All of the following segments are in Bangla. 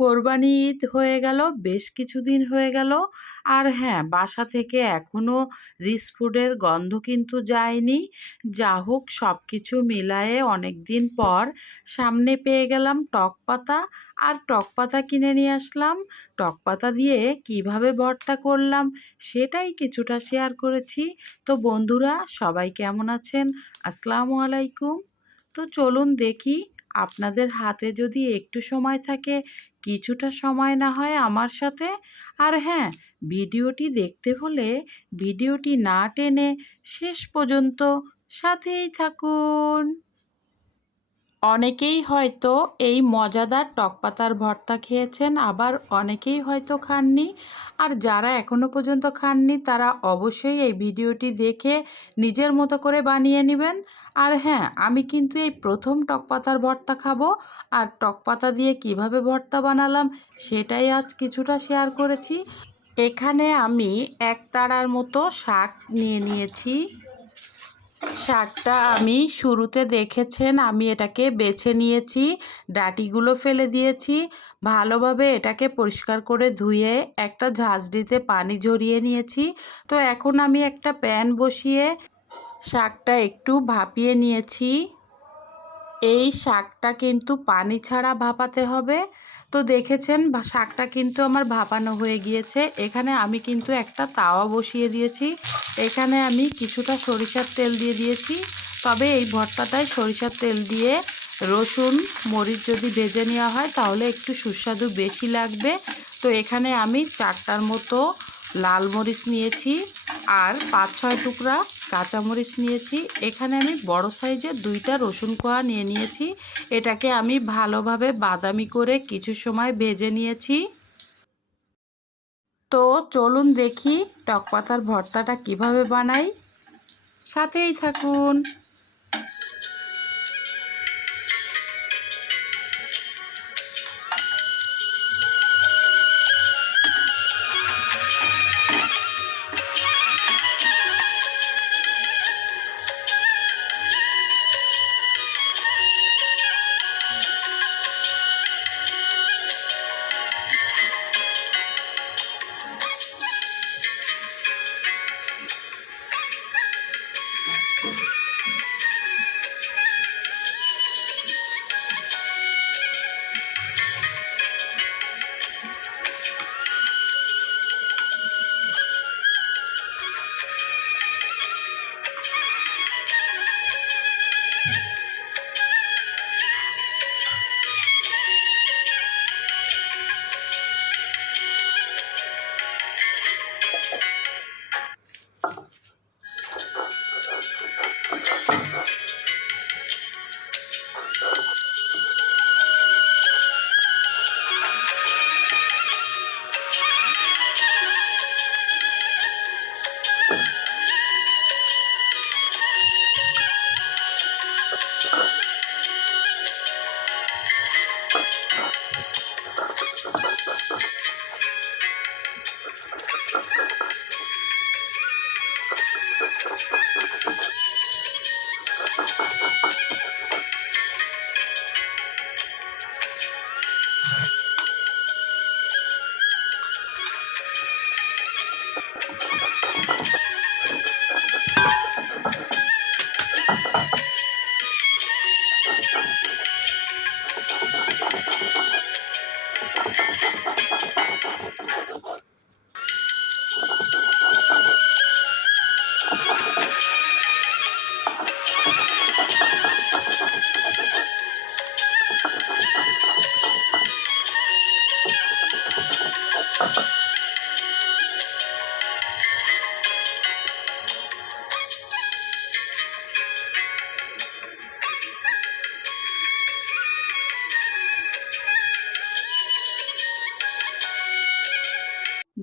কোরবানি ঈদ হয়ে গেল, বেশ কিছুদিন হয়ে গেল। আর হ্যাঁ, বাসা থেকে এখনও রিচ ফুডের গন্ধ কিন্তু যায়নি। যা হোক, সব কিছু মিলায়ে অনেক দিন পর সামনে পেয়ে গেলাম টক পাতা। আর টক পাতা কিনে নিয়ে আসলাম। টক পাতা দিয়ে কিভাবে ভর্তা করলাম সেটাই কিছুটা শেয়ার করেছি। তো বন্ধুরা, সবাই কেমন আছেন? আসসালামু আলাইকুম। তো চলুন দেখি, আপনাদের হাতে যদি একটু সময় থাকে, কিছুটা সময় না হয় আমার সাথে। আর হ্যাঁ, ভিডিওটি দেখতে হলে ভিডিওটি না টেনে শেষ পর্যন্ত সাথেই থাকুন। অনেকেই হয়তো এই মজাদার টকপাতার ভর্তা খেয়েছেন, আবার অনেকেই হয়তো খাননি। আর যারা এখনও পর্যন্ত খাননি তারা অবশ্যই এই ভিডিওটি দেখে নিজের মতো করে বানিয়ে নেবেন। আর হ্যাঁ, আমি কিন্তু এই প্রথম টকপাতার ভর্তা খাবো। আর টকপাতা দিয়ে কিভাবে ভর্তা বানালাম সেটাই আজ কিছুটা শেয়ার করেছি। এখানে আমি এক তাড়ার মতো শাক নিয়ে নিয়েছি। শাকটা আমি শুরুতে দেখেছেন আমি এটাকে বেছে নিয়েছি, ডাঁটিগুলো ফেলে দিয়েছি। ভালোভাবে এটাকে পরিষ্কার করে ধুয়ে একটা ঝাঁঝরিতে পানি ঝরিয়ে নিয়েছি। তো এখন আমি একটা প্যান বসিয়ে শাকটা একটু ভাপিয়ে নিয়েছি। এই শাকটা কিন্তু পানি ছাড়া ভাপাতে হবে। তো দেখেছেন শাকটা কিন্তু আমার ভাপানো হয়ে গিয়েছে। এখানে আমি কিন্তু একটা তাওয়া বসিয়ে দিয়েছি। এখানে আমি কিছুটা সরিষার তেল দিয়ে দিয়েছি। তবে এই ভর্তাটায় সরিষার তেল দিয়ে রসুন মরিচ যদি ভেজে নেওয়া হয় তাহলে একটু সুস্বাদু বেশি লাগবে। তো এখানে আমি 4টার মতো লাল মরিচ নিয়েছি আর 5-6 টুকরা কাঁচামরিচ নিয়েছি। এখানে আমি বড় সাইজের 2টা রসুন কোয়া নিয়ে নিয়েছি। এটাকে আমি ভালোভাবে বাদামি করে কিছু সময় ভেজে নিয়েছি। তো চলুন দেখি টক পাতার ভর্তাটা কিভাবে বানাই, সাথেই থাকুন।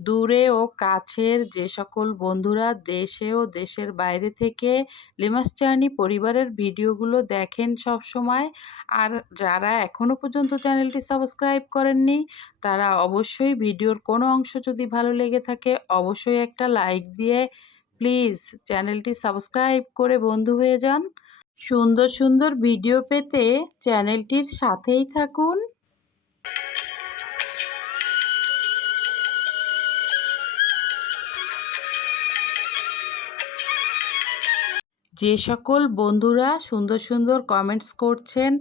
দূরে ও কাছের যে সকল বন্ধুরা দেশে ও দেশের বাইরে থেকে লিমাস জার্নি পরিবারের ভিডিওগুলো দেখেন সব সময়, আর যারা এখনও পর্যন্ত চ্যানেলটি সাবস্ক্রাইব করেননি তারা অবশ্যই ভিডিওর কোনো অংশ যদি ভালো লেগে থাকে অবশ্যই একটা লাইক দিয়ে প্লিজ চ্যানেলটি সাবস্ক্রাইব করে বন্ধু হয়ে যান। সুন্দর সুন্দর ভিডিও পেতে চ্যানেলটির সাথেই থাকুন। যে সকল বন্ধুরা সুন্দর সুন্দর কমেন্টস করছেন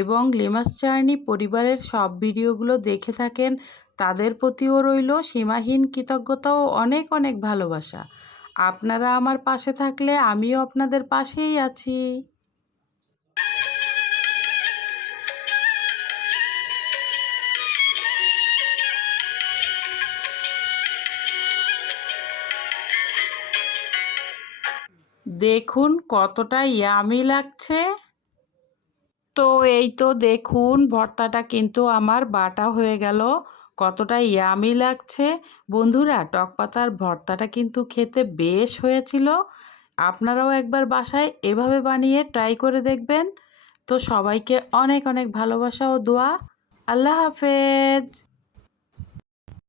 এবং লিমাস জার্নি পরিবারের সব ভিডিওগুলো দেখে থাকেন, তাদের প্রতিও রইল সীমাহীন কৃতজ্ঞতা ও অনেক অনেক ভালোবাসা। আপনারা আমার পাশে থাকলে আমিও আপনাদের পাশেই আছি। দেখুন কতটা ইয়ামি লাগছে। তো এই তো দেখুন ভর্তাটা কিন্তু আমার বাটা হয়ে গেল। কতটা ইয়ামি লাগছে। বন্ধুরা, টক পাতার ভর্তাটা কিন্তু খেতে বেশ হয়েছিল। আপনারাও একবার বাসায় এভাবে বানিয়ে ট্রাই করে দেখবেন। তো সবাইকে অনেক অনেক ভালোবাসা ও দোয়া। আল্লাহ হাফেজ।